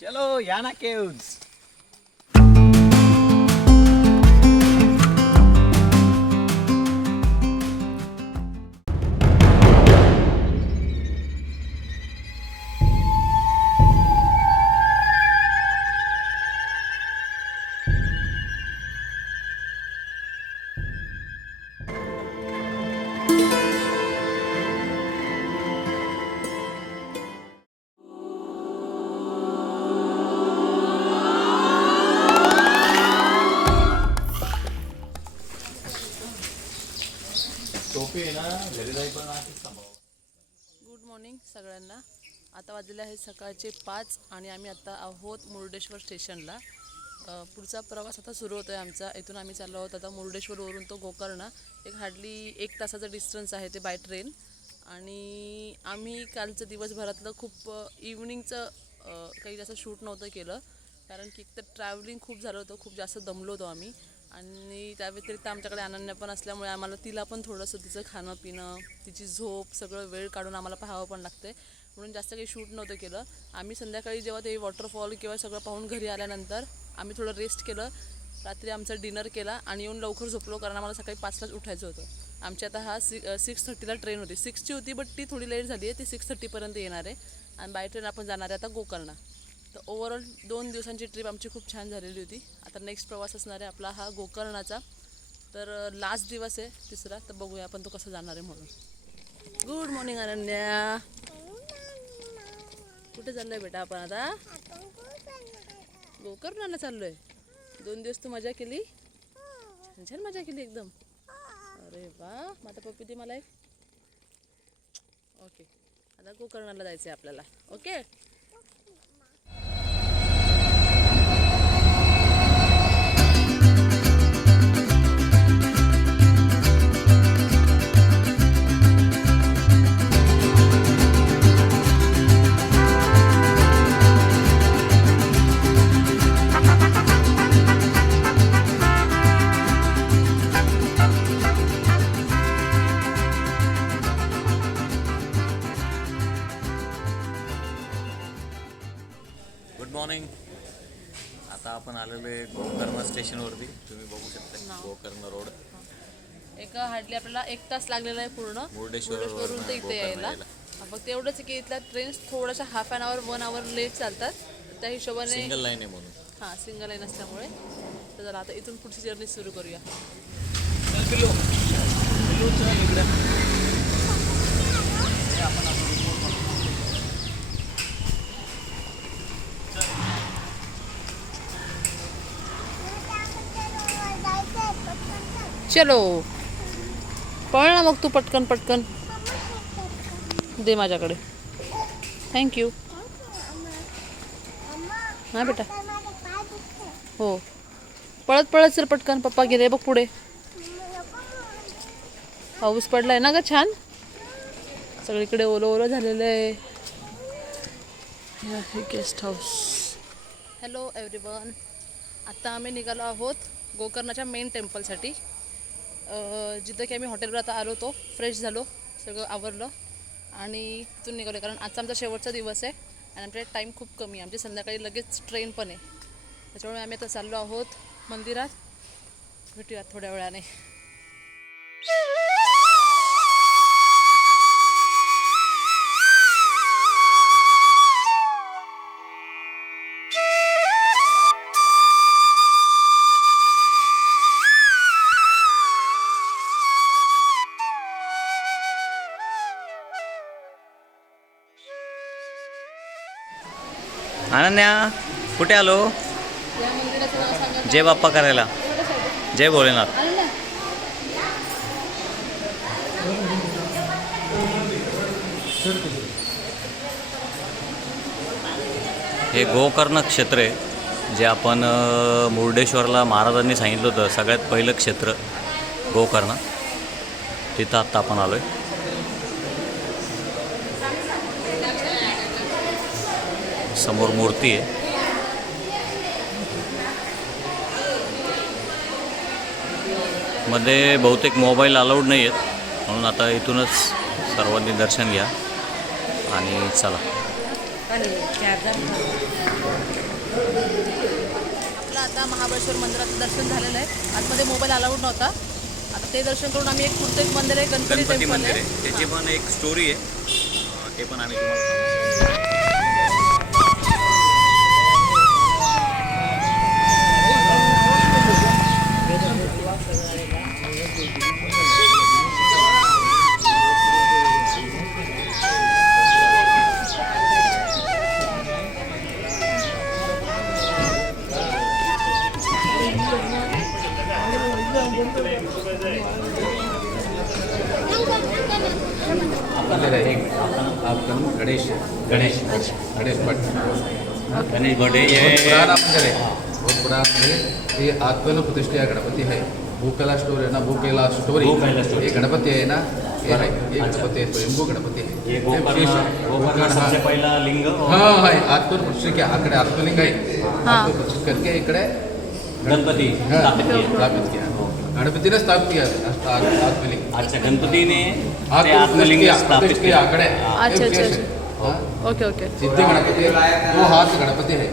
चलो याना caves. Good morning सगळ्यांना. आता वाजलेले आहेत सकाळचे 5 आणि आम्ही आता आहोत मुर्डेश्वर स्टेशनला. पुढचा प्रवास आता सुरू होतो आहे आमचा. इथून आम्ही चाललो आहोत आता मुर्डेश्वरवरून तो गोकर्ण. एक हार्डली 1 तासाचं डिस्टन्स आहे ते बाय ट्रेन. आणि आम्ही कालचं दिवसभरातलं खूप इव्हनिंगचं काही जास्त शूट नव्हतं केलं, कारण की तर ट्रॅव्हलिंग खूप झालं होतं, खूप जास्त दमलो होतो आम्ही. आणि त्या व्यतिरिक्त आमच्याकडे अनन्या पण असल्यामुळे आम्हाला तिला पण थोडंसं तिचं खाणं पिणं, तिची झोप सगळं वेळ काढून आम्हाला पाहावं पण लागते, म्हणून जास्त काही शूट नव्हतं केलं. आम्ही संध्याकाळी जेव्हा ते वॉटरफॉल किंवा सगळं पाहून घरी आल्यानंतर आम्ही थोडं रेस्ट केलं. रात्री आमचा डिनर केला आणि येऊन लवकर झोपलो, कारण आम्हाला सकाळी 5लाच उठायचं होतं. आमची आता 6:30ला ट्रेन होती. 6ची होती बट ती थोडी लेट झाली आहे. ती 6:30पर्यंत येणार आहे आणि बाय ट्रेन आपण जाणार आहे आता गोकर्ण. तर ओव्हरऑल 2 दिवसांची ट्रिप आमची खूप छान झालेली होती. आता नेक्स्ट प्रवास असणार आहे आपला हा गोकर्णाचा. तर लास्ट दिवस आहे तिसरा, तर बघूया आपण तो कसा जाणार आहे म्हणून. Good morning Ananya. कुठे चाललोय बेटा आपण आता? गोकर्णाला चाललोय. 2 दिवस तू मजा केली? छान छान मजा केली एकदम. अरे वा, माझा पप्पी दे मला एक. ओके, आता गोकर्णाला जायचं आहे आपल्याला. ओके. Good morning. आता आपण आलेलो आहे गोकर्ण स्टेशनवरती. तुम्ही बघू शकता गोकर्ण रोड. एका हार्डली आपल्याला 1 तास लागलेला आहे पूर्ण मुर्डेश्वरवरून ते इथे यायला. फक्त एवढंच आहे की इथल्या ट्रेन्स थोड्याशा half an hour 1 hour late चालतात. त्या हिशोबाने सिंगल लाईन आहे म्हणून. हां, सिंगल लाईन असल्यामुळे. तर चला आता इथून पुढची जर्नी सुरू करूया. चलो पळ ना मग तू पटकन पटकन. दे माझ्याकडे. थँक्यू. हां बेटा. हो, पळत पळत चल पटकन. पप्पा गेले बघ पुढे. पाऊस पडलाय ना ग छान. सगळीकडे ओलं ओलं झालेलं आहे. हे गेस्ट हाऊस. Hello everyone. आता आम्ही निघालो आहोत गोकर्णाच्या मेन टेम्पलसाठी. जिथं की आम्ही हॉटेलवर आता आलो होतो, फ्रेश झालो, सगळं आवरलं आणि तिथून निघालो. कारण आजचा आमचा शेवटचा दिवस आहे आणि आमच्याकडे टाईम खूप कमी आहे. आमची संध्याकाळी लगेच ट्रेन पण आहे. त्याच्यामुळे आम्ही आता चाललो आहोत मंदिरात. भेटूयात थोड्या वेळाने. अनन्या कुठे आलो? या मंदिराचं नाव सांगा. जय बाप्पा करायला. जय भोलेनाथ. हे गोकर्ण क्षेत्र आहे, जे आपण मुर्डेश्वरला महाराजांनी सांगितलं होतं सगळ्यात पहिलं क्षेत्र गोकर्ण. तिथं आत्ता आपण आलो आहे. समोर मूर्ती आहे. मध्ये बहुतेक मोबाईल अलाउड नाही आहेत, म्हणून आता इथूनच सर्वांनी दर्शन घ्या आणि चला. आपलं आता महाबळेश्वर मंदिराचं दर्शन झालेलं आहे. आतमध्ये मोबाईल अलाउड नव्हता. आता ते दर्शन करून आम्ही पुढचं एक मंदिर आहे, गणपती गणपती टेम्पल मंदिर आहे. आहे, त्याची पण एक स्टोरी आहे, ते पण आम्ही तुम्हाला सांगू. गणेश गणेश गणेश भट गणेश भट हे बहुत पुराना मंदिर है, बहुत पुराना मंदिर. ये आत्मन प्रतिष्ठा गणपति है. भूकला स्टोरी है ना, भूकेला स्टोरी. भूकेला स्टोरी. ये गणपति है ना, ये है, ये गणपति है, स्वयंभू गणपति है. ये विशेष है. गोकर्ण सबसे पहिला लिंग हाँ है आत्मन प्रतिष्ठा आकडे आत्मलिंग आहे. हाँ. आत्मन प्रतिष्ठा करके इकडे गणपती हाँ, स्थापित किया. स्थापित किया. गणपतीने स्थापित किया आत्मलिंग. अच्छा, गणपतीने ते आत्मलिंग आत्मलिंग स्थापित प्रतिष्ठा केलं. आकडे. अच्छा, हे विशेष अच्छा, है. हाँ. Okay okay. सिद्ध गणपति 2 हाथ गणपति है.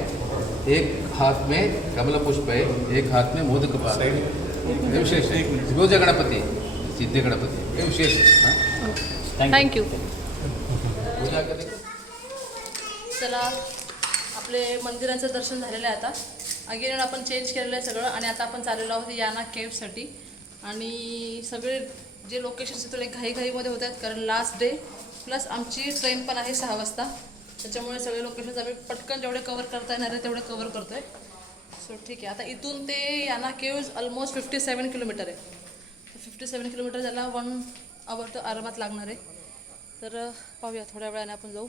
एक हाथ में कमल पुष्प है, एक हाथ में मोदक पास है. ये विशेष है. शिवोज गणपति सिद्ध गणपति ये विशेष है. हाँ. थँक्यू. पूजा करने चला, आपले मंदिरांचं दर्शन झालेलं आहे. आता अगेन आपण चेंज केलेलं आहे सगळं आणि आता आपण चाललेलो आहोत याना केव्हसाठी. आणि सगळे जे लोकेशन्स थोडे घाईघाईमध्ये होत आहेत, कारण लास्ट डे प्लस आमची ट्रेन पण आहे 6 वाजता. त्याच्यामुळे सगळे लोकेशन्स आम्ही पटकन जेवढे कवर करता येणार आहे तेवढे कवर करतो आहे. सो ठीक आहे. आता इथून ते याना केव्ज ऑलमोस्ट 57 किलोमीटर आहे. 57 किलोमीटर त्याला 1 आवर तर आरामात लागणार आहे. तर पाहूया, थोड्या वेळाने आपण जाऊ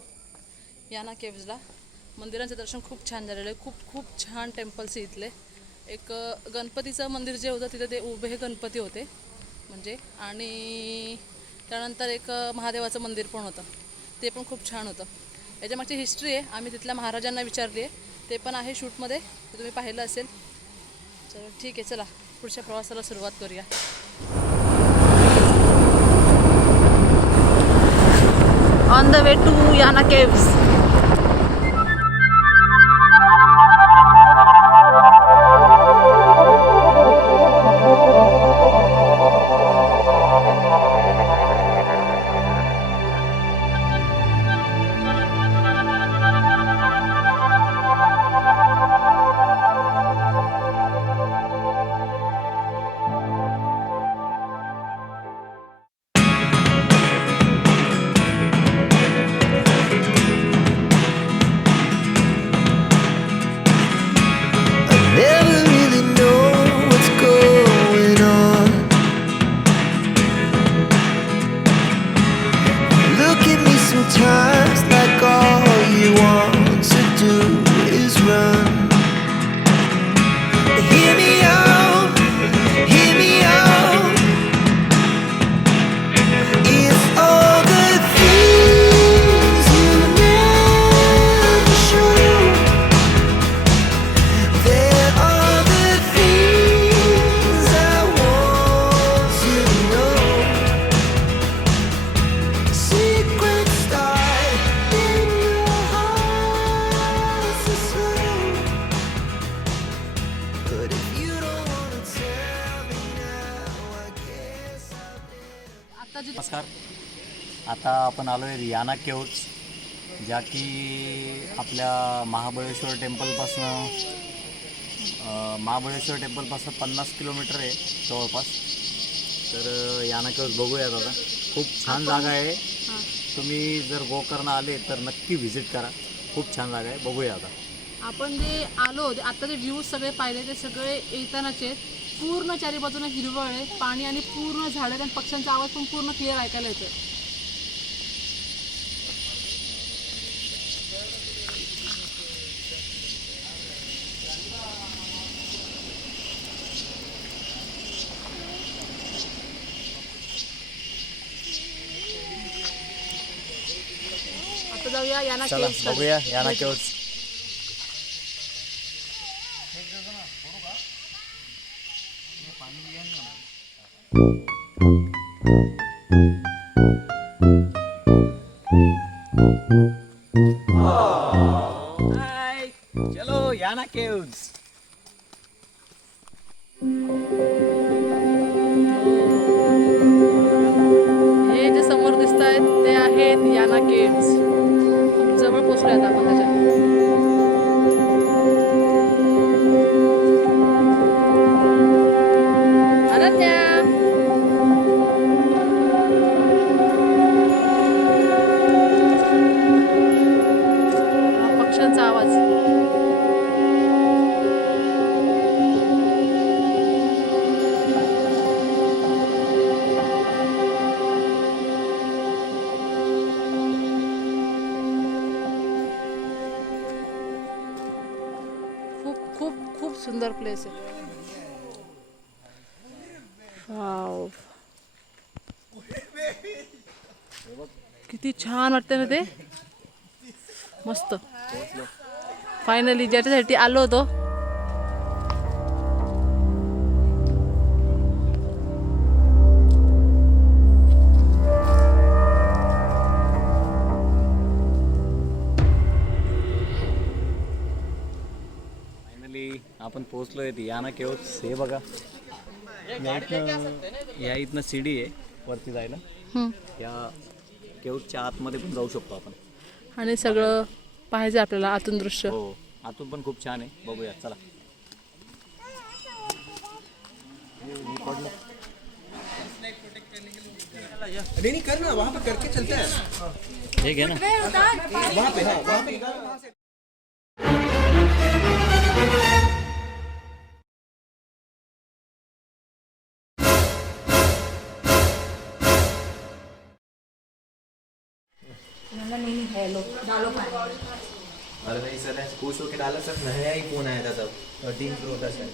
याना केव्जला. मंदिरांचं दर्शन खूप छान झालेलं आहे. खूप छान टेम्पल्स आहे इथले. एक गणपतीचं मंदिर जे होतं तिथे ते उभे गणपती होते म्हणजे, आणि त्यानंतर एक महादेवाचं मंदिर पण होतं, ते पण खूप छान होतं. याच्यामागची हिस्ट्री आहे, आम्ही तिथल्या महाराजांना विचारली आहे, ते पण आहे शूटमध्ये, ते तुम्ही पाहिलं असेल. चलो ठीक आहे, चला पुढच्या प्रवासाला सुरुवात करूया. ऑन द वे टू याना caves. Never really know what's going on. Look at me sometimes like all you want to do is run. Hear me out, hear me out. It's all the things you never show. There are the things I want to know. Secrets start in your heart so slow. But if you don't wanna tell me now, I guess I'll never. आता जे नमस्कार. आता आपण आलो आहे याना caves, ज्या की आपल्या महाबळेश्वर टेम्पलपासून 50 किलोमीटर आहे जवळपास. तर याना केव्ज बघूयात आता. खूप छान जागा आहे. तुम्ही जर गोकर्ण आले तर नक्की व्हिजिट करा. खूप छान जागा आहे, बघूया आता. आपण जे आलो ते आता जे व्ह्यूज सगळे पाहिले ते सगळे येतानाचे पूर्ण चारी बाजूने हिरवळ आहे, पाणी आणि पूर्ण झाडं आणि पक्ष्यांचा आवाज पण पूर्ण क्लिअर ऐकायला येतो. आता जाऊया याना चला केव्ज. बघूया याना केव्ज. चलो याना केव्स. हे जे समोर दिसत आहेत ते आहेत याना केव्स. खूप जवळ पोचलो आहेत आपण त्याच्या. अनन्या हा पक्ष्यांचा आवाज. खूप खूप खूप सुंदर प्लेस आहे. वाव, किती छान वाटतं ना ते. मस्त. फायनली ज्याच्यासाठी आलो होतो. फायनली आपण पोहोचलोय याना केव्स. हे बघा, या इथनं सीडी आहे वरती जायला. या केव्सच्या आतमध्ये पण जाऊ शकतो आपण. आणि सगळं पाहायचं आपल्याला आतून दृश्य. हो, आतून पण खूप छान आहे. बघूया चला. नहीं करना, वहाँ पे करके चलते हैं. हे घे ना. वहाँ पे, हाँ वहाँ पे. अरे नहीं सर, पूछ के डाला सर. नया ही फोन आया था तब, 13 प्रो था सर.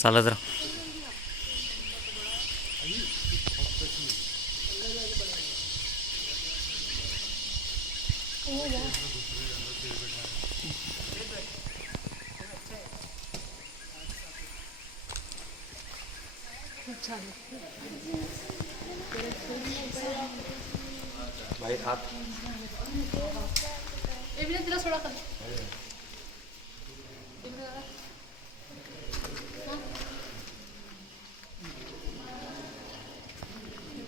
चालत राहा. भाई हाथ तिला सोडा का.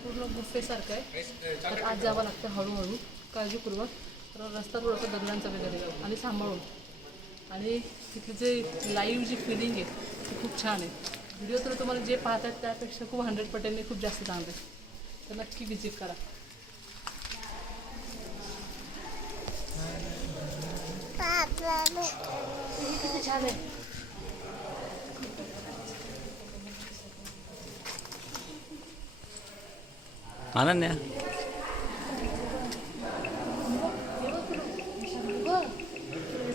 पूर्ण गुफेसारखं आहे. त्यात आत जावं लागतं हळूहळू, काळजीपूर्वक. तर रस्ता थोडासा दगडांचा वगैरे आणि सांभाळून. आणि तिथली जे लाईव्ह जी फिलिंग आहे ती खूप छान आहे. व्हिडिओ तर तुम्हाला जे पाहतात त्यापेक्षा खूप 100 पटीने खूप जास्त चांगलं आहे. तर नक्की विजिट करा. किती छान आहे. अनन्या,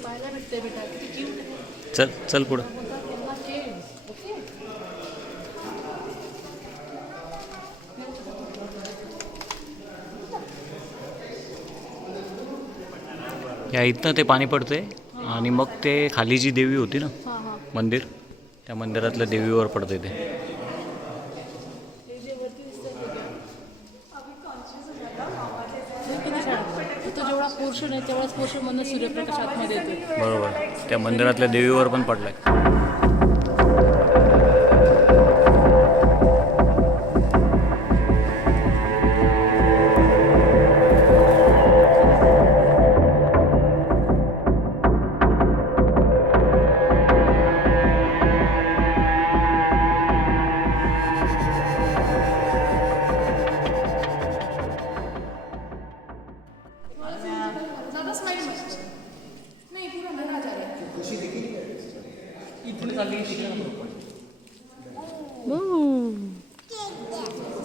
पाहायला भेटते बेटा, किती क्यूट आहे. चल चल पुढं. या इथनं ते पाणी पडते आणि मग ते खाली जी देवी होती ना मंदिर, त्या मंदिरातल्या देवीवर पडते ते. तो जेवढा पोर्शन आहे तेवढाच पोर्शन मधनं सूर्यप्रकाश आतमध्ये येतो. बरोबर, त्या मंदिरातल्या देवीवर पण पडलाय.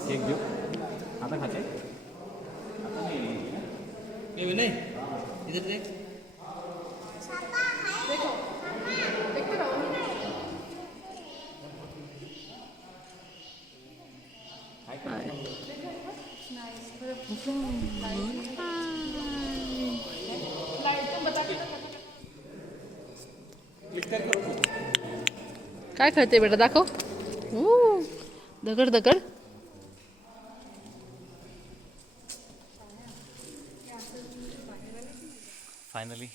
केक देऊ आता खाते काय खेळते बेटा दाखव. दगड दगड. फायनली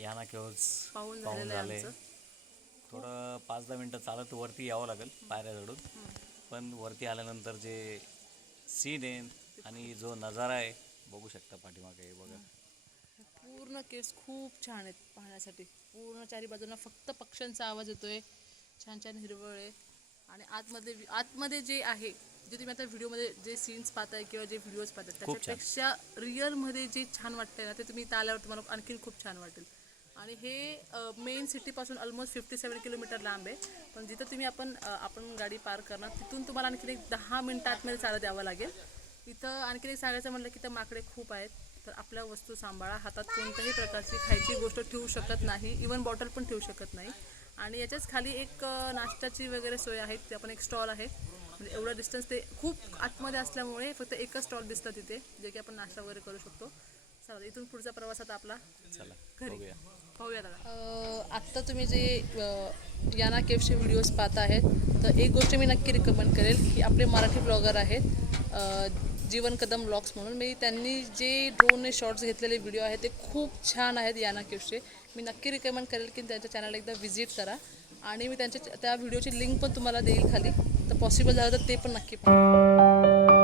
याना केव्स पाहून पाहून झालेलं आहे झाले. आमचं. थोडं 5-10 मिनटं चालत वरती यावं लागेल पायऱ्या चढून. पण वरती आल्यानंतर जे सीन आहे आणि जो नजारा आहे बघू शकता पाठीमागे बघा. पूर्ण केस खूप छान आहेत पाहण्यासाठी. पूर्ण चारी बाजूला फक्त पक्ष्यांचा आवाज येतोय. छान छान हिरवळ आहे. आणि आतमध्ये जे आहे जे तुम्ही आता व्हिडिओमध्ये जे सीन्स पाहताय किंवा जे व्हिडिओज पाहताय त्याच्यापेक्षा रिअलमध्ये जे छान वाटतंय ना ते तुम्ही इथं आल्यावर तुम्हाला आणखीन खूप छान वाटेल. आणि हे मेन सिटीपासून ऑलमोस्ट 57 किलोमीटर लांब आहे. पण जिथं तुम्ही आपण गाडी पार्क करणार तिथून तुम्हाला आणखीन एक 10 मिनिटं आतमध्ये चालत यावं लागेल. इथं आणखीन एक सांगायचं म्हटलं की तर माकडे खूप आहेत. तर आपल्या वस्तू सांभाळा. हातात कोणत्याही प्रकारची खायची गोष्ट ठेवू शकत नाही. इवन बॉटल पण ठेवू शकत नाही. आणि याच्याच खाली एक नाश्त्याची वगैरे सोय आहे. ते आपण एक स्टॉल आहे. म्हणजे एवढं डिस्टन्स ते खूप आतमध्ये असल्यामुळे फक्त एकच स्टॉल दिसतं तिथे जे की आपण नाश्ता वगैरे करू शकतो. चला इथून पुढचा प्रवास आता आपला चला घरी बघूया. पाहूया दादा. आत्ता तुम्ही जे याना केव्सचे व्हिडिओज पाहत आहेत तर एक गोष्ट मी नक्की रिकमेंड करेल की आपले मराठी ब्लॉगर आहेत जीवन कदम ब्लॉग्स म्हणून. त्यांनी जे ड्रोनने शॉर्ट्स घेतलेले व्हिडिओ आहेत ते खूप छान आहेत याना केव्सचे. मी नक्की रिकमेंड करेल की त्यांच्या चॅनलला एकदा व्हिजिट करा. आणि मी त्या व्हिडिओची लिंक पण तुम्हाला देईल खाली. तर पॉसिबल झालं तर ते पण नक्की पहा.